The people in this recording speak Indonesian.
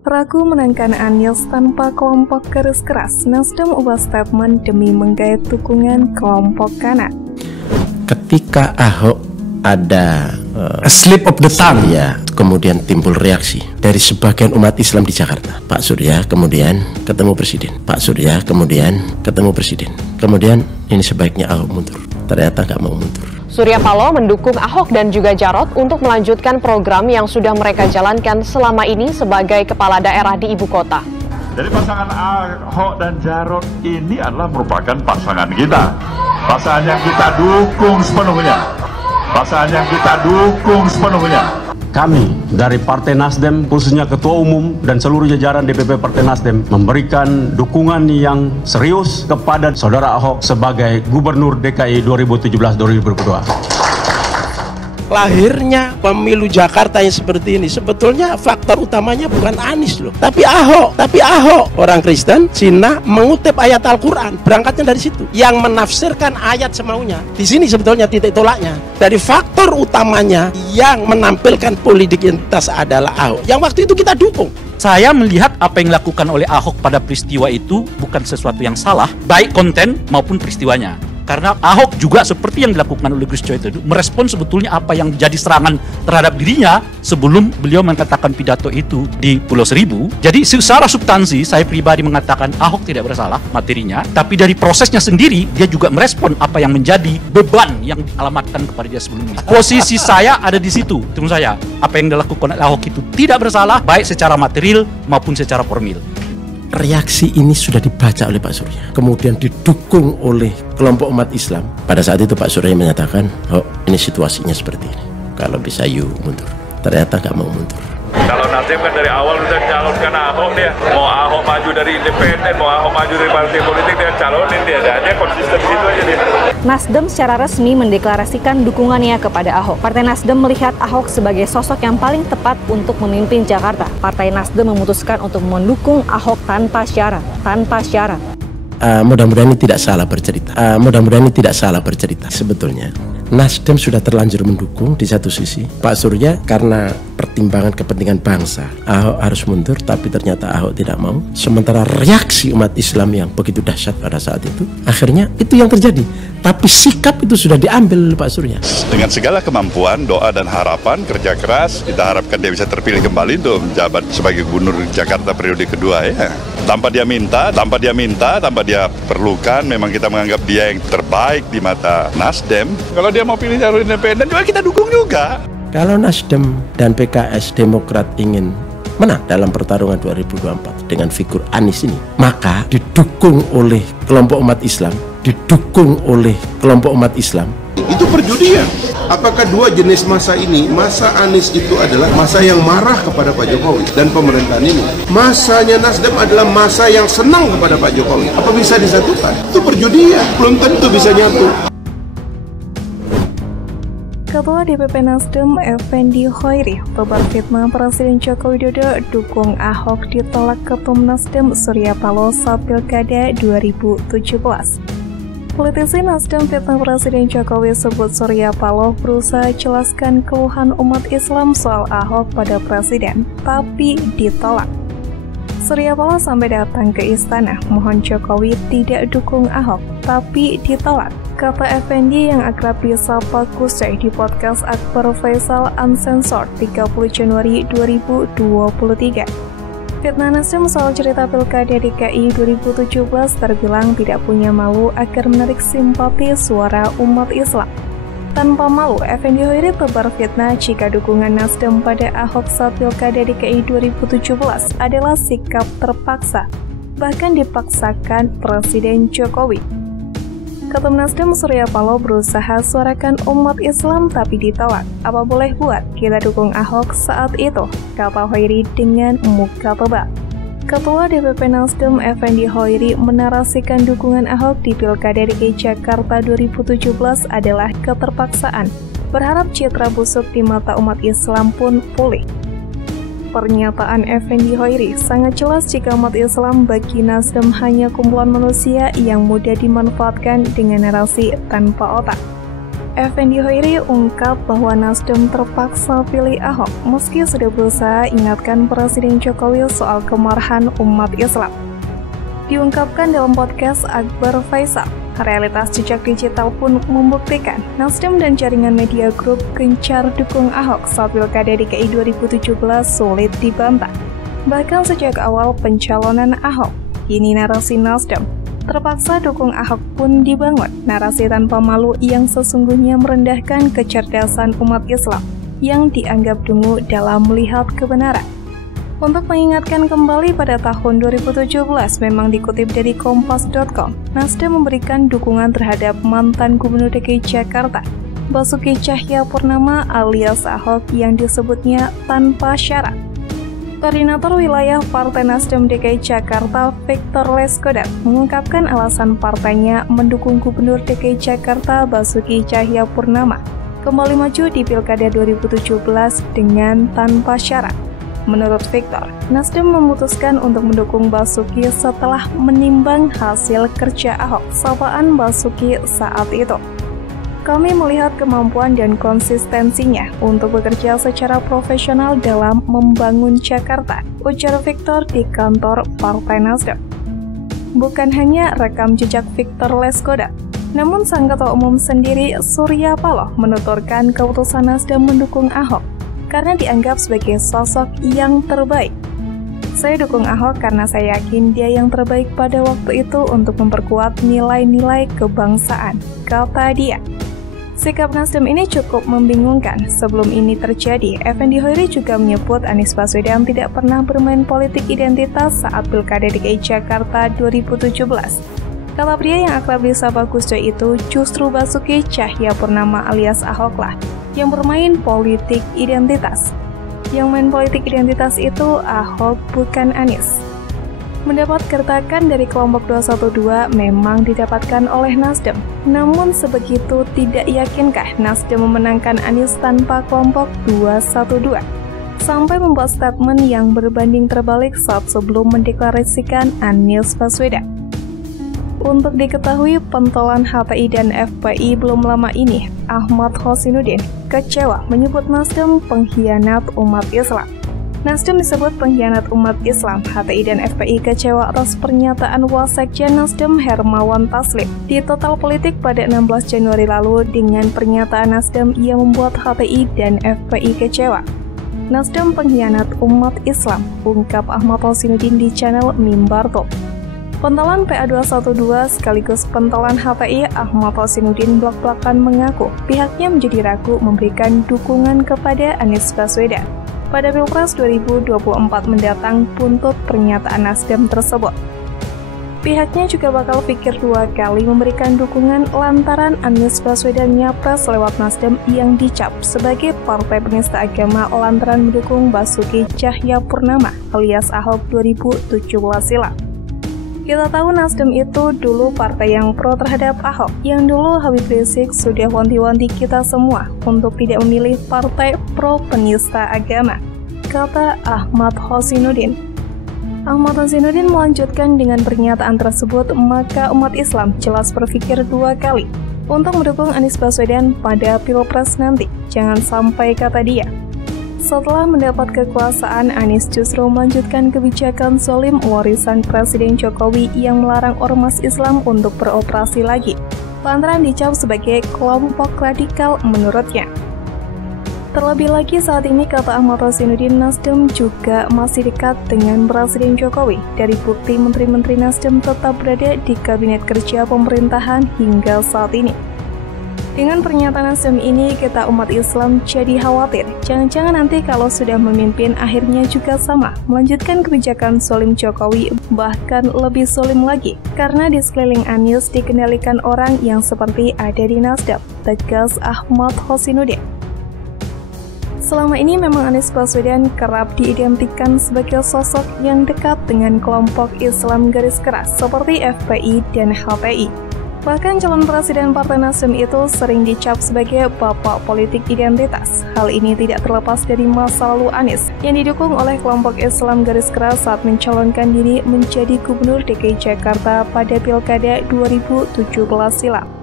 Ragu menangkan Anies tanpa kelompok garis keras, Nasdem ubah statement demi menggait dukungan kelompok kanan. Ketika Ahok ada a slip of the tongue, ya, kemudian timbul reaksi dari sebagian umat Islam di Jakarta. Pak Surya kemudian ketemu presiden. Pak Surya kemudian ketemu presiden. Kemudian ini sebaiknya Ahok mundur. Ternyata nggak mau mundur. Surya Paloh mendukung Ahok dan juga Jarot untuk melanjutkan program yang sudah mereka jalankan selama ini sebagai kepala daerah di ibu kota. Jadi pasangan Ahok dan Jarot ini adalah merupakan pasangan kita. Pasangan yang kita dukung sepenuhnya. Pasangan yang kita dukung sepenuhnya. Kami dari Partai Nasdem, khususnya Ketua Umum dan seluruh jajaran DPP Partai Nasdem, memberikan dukungan yang serius kepada Saudara Ahok sebagai Gubernur DKI 2017-2022. Lahirnya pemilu Jakarta yang seperti ini sebetulnya faktor utamanya bukan Anies loh, tapi Ahok. Orang Kristen, Cina mengutip ayat Al-Quran, berangkatnya dari situ. Yang menafsirkan ayat semaunya. Di sini sebetulnya titik tolaknya. Dari faktor utamanya yang menampilkan politik identitas adalah Ahok. Yang waktu itu kita dukung. Saya melihat apa yang dilakukan oleh Ahok pada peristiwa itu bukan sesuatu yang salah, baik konten maupun peristiwanya. Karena Ahok juga seperti yang dilakukan oleh Gus Coy itu merespon sebetulnya apa yang jadi serangan terhadap dirinya sebelum beliau mengatakan pidato itu di Pulau Seribu. Jadi secara substansi saya pribadi mengatakan Ahok tidak bersalah materinya, tapi dari prosesnya sendiri dia juga merespon apa yang menjadi beban yang dialamatkan kepada dia sebelumnya. Posisi saya ada di situ, menurut saya apa yang dilakukan oleh Ahok itu tidak bersalah baik secara material maupun secara formil. Reaksi ini sudah dibaca oleh Pak Surya, kemudian didukung oleh kelompok umat Islam. Pada saat itu Pak Surya menyatakan, oh ini situasinya seperti ini, kalau bisa you mundur. Ternyata nggak mau mundur. Kalau Nasdem kan dari awal udah calonkan Ahok dia. Mau Ahok maju dari independen, mau Ahok maju dari partai politik, dia calonin dia konsisten di situ aja dia. Nasdem secara resmi mendeklarasikan dukungannya kepada Ahok. Partai Nasdem melihat Ahok sebagai sosok yang paling tepat untuk memimpin Jakarta. Partai Nasdem memutuskan untuk mendukung Ahok tanpa syarat. Mudah-mudahan ini tidak salah bercerita. Sebetulnya Nasdem sudah terlanjur mendukung di satu sisi. Pak Surya karena pertimbangan kepentingan bangsa, Ahok harus mundur, tapi ternyata Ahok tidak mau. Sementara reaksi umat Islam yang begitu dahsyat pada saat itu, akhirnya itu yang terjadi. Tapi sikap itu sudah diambil oleh Pak Surya. Dengan segala kemampuan, doa dan harapan, kerja keras, kita harapkan dia bisa terpilih kembali untuk menjabat sebagai Gubernur Jakarta periode kedua ya. Tanpa dia minta, tanpa dia perlukan, memang kita menganggap dia yang terbaik di mata Nasdem. Kalau dia mau pilih jalur independen juga kita dukung juga. Kalau Nasdem dan PKS Demokrat ingin menang dalam pertarungan 2024 dengan figur Anies ini, maka didukung oleh kelompok umat Islam, Itu perjudian. Apakah dua jenis masa ini, masa Anies itu adalah masa yang marah kepada Pak Jokowi dan pemerintahan ini, masanya Nasdem adalah masa yang senang kepada Pak Jokowi. Apa bisa disatukan? Itu perjudian, belum tentu bisa nyatu. Ketua DPP Nasdem Effendi Hoiri tebar fitnah Presiden Joko Widodo dukung Ahok ditolak Ketum Nasdem Surya Paloh saat Pilkada 2017. Politisi Nasdem fitnah Presiden Jokowi sebut Surya Paloh berusaha jelaskan keluhan umat Islam soal Ahok pada Presiden, tapi ditolak. Surya Paloh sampai datang ke istana, mohon Jokowi tidak dukung Ahok, tapi ditolak. Kata Effendi yang akrab disapa Kusai di podcast Akbar Faisal Uncensored 30 Januari 2023. Fitnah Nasdem soal cerita Pilkada DKI 2017 terbilang tidak punya malu agar menarik simpati suara umat Islam. Tanpa malu, Effendi Hoiri tebar fitnah jika dukungan Nasdem pada Ahok saat Pilkada DKI 2017 adalah sikap terpaksa, bahkan dipaksakan Presiden Jokowi. Ketum Nasdem Surya Paloh berusaha suarakan umat Islam tapi ditolak. Apa boleh buat, kita dukung Ahok saat itu, kata Hoiri dengan muka tebal. Ketua DPP Nasdem Effendi Hoiri menarasikan dukungan Ahok di Pilkada DKI Jakarta 2017 adalah keterpaksaan. Berharap citra busuk di mata umat Islam pun pulih. Pernyataan Effendi Hoiri sangat jelas jika umat Islam bagi Nasdem hanya kumpulan manusia yang mudah dimanfaatkan dengan narasi tanpa otak. Effendi Hoiri ungkap bahwa Nasdem terpaksa pilih Ahok meski sudah berusaha ingatkan Presiden Jokowi soal kemarahan umat Islam. Diungkapkan dalam podcast Akbar Faisal, realitas jejak digital pun membuktikan Nasdem dan jaringan media grup gencar dukung Ahok saat Pilkada DKI 2017 sulit dibantah. Bahkan sejak awal pencalonan Ahok, kini narasi Nasdem terpaksa dukung Ahok pun dibangun, narasi tanpa malu yang sesungguhnya merendahkan kecerdasan umat Islam yang dianggap dungu dalam melihat kebenaran. Untuk mengingatkan kembali pada tahun 2017, memang dikutip dari Kompas.com, Nasdem memberikan dukungan terhadap mantan Gubernur DKI Jakarta, Basuki Cahayapurnama alias Ahok yang disebutnya tanpa syarat. Koordinator Wilayah Partai Nasdem DKI Jakarta, Victor Leskodat, mengungkapkan alasan partainya mendukung Gubernur DKI Jakarta Basuki Cahayapurnama kembali maju di Pilkada 2017 dengan tanpa syarat. Menurut Victor, Nasdem memutuskan untuk mendukung Basuki setelah menimbang hasil kerja Ahok, sapaan Basuki saat itu. Kami melihat kemampuan dan konsistensinya untuk bekerja secara profesional dalam membangun Jakarta, ujar Victor di kantor Partai Nasdem. Bukan hanya rekam jejak Victor Leskodat, namun sang ketua umum sendiri, Surya Paloh, menuturkan keputusan Nasdem mendukung Ahok karena dianggap sebagai sosok yang terbaik. Saya dukung Ahok karena saya yakin dia yang terbaik pada waktu itu untuk memperkuat nilai-nilai kebangsaan, kata dia. Sikap Nasdem ini cukup membingungkan. Sebelum ini terjadi, Effendi Hoiri juga menyebut Anies Baswedan tidak pernah bermain politik identitas saat Pilkada DKI Jakarta 2017. Kata pria yang akrab disapa Gus Coy itu, justru Basuki Cahayapurnama alias Ahok lah yang bermain politik identitas. Yang main politik identitas itu Ahok, bukan Anies. Mendapat gertakan dari kelompok 212 memang didapatkan oleh Nasdem. Namun sebegitu tidak yakinkah Nasdem memenangkan Anies tanpa kelompok 212? Sampai membuat statement yang berbanding terbalik saat sebelum mendeklarasikan Anies Baswedan. Untuk diketahui, pentolan HTI dan FPI belum lama ini, Ahmad Hosinuddin, kecewa menyebut Nasdem pengkhianat umat Islam. Nasdem disebut pengkhianat umat Islam. HTI dan FPI kecewa atas pernyataan Wasekjen Nasdem Hermawan Taslim di Total Politik pada 16 Januari lalu dengan pernyataan Nasdem yang membuat HTI dan FPI kecewa. Nasdem pengkhianat umat Islam, ungkap Ahmad Hosinuddin di channel Mimbar Top. Pentolan PA212 sekaligus pentolan HTI Ahmad Hosinuddin blak-blakan mengaku pihaknya menjadi ragu memberikan dukungan kepada Anies Baswedan pada Pilpres 2024 mendatang buntut pernyataan Nasdem tersebut. Pihaknya juga bakal pikir dua kali memberikan dukungan lantaran Anies Baswedan nyapres lewat Nasdem yang dicap sebagai partai penista agama lantaran mendukung Basuki Cahayapurnama alias Ahok 2017 silam. Kita tahu Nasdem itu dulu partai yang pro terhadap Ahok, yang dulu Habib Rizik sudah wanti-wanti kita semua untuk tidak memilih partai pro penista agama, kata Ahmad Hosinuddin. Ahmad Hosinuddin melanjutkan dengan pernyataan tersebut, maka umat Islam jelas berpikir dua kali untuk mendukung Anies Baswedan pada Pilpres nanti. Jangan sampai, kata dia. Setelah mendapat kekuasaan, Anies justru melanjutkan kebijakan zalim warisan Presiden Jokowi yang melarang ormas Islam untuk beroperasi lagi, lantaran dicap sebagai kelompok radikal menurutnya. Terlebih lagi saat ini, kata Ahmad Hosinuddin, Nasdem juga masih dekat dengan Presiden Jokowi. Dari bukti menteri-menteri Nasdem tetap berada di Kabinet Kerja Pemerintahan hingga saat ini. Dengan pernyataan Nasdem ini, kita umat Islam jadi khawatir. Jangan-jangan nanti kalau sudah memimpin akhirnya juga sama, melanjutkan kebijakan zalim Jokowi, bahkan lebih zalim lagi. Karena di sekeliling Anies dikendalikan orang yang seperti ada di Nasdem, tegas Ahmad Hosinuddin. Selama ini memang Anies Baswedan kerap diidentikan sebagai sosok yang dekat dengan kelompok Islam garis keras seperti FPI dan HTI. Bahkan calon presiden Partai Nasdem itu sering dicap sebagai bapak politik identitas. Hal ini tidak terlepas dari masa lalu Anies yang didukung oleh kelompok Islam garis keras saat mencalonkan diri menjadi Gubernur DKI Jakarta pada Pilkada 2017 silam.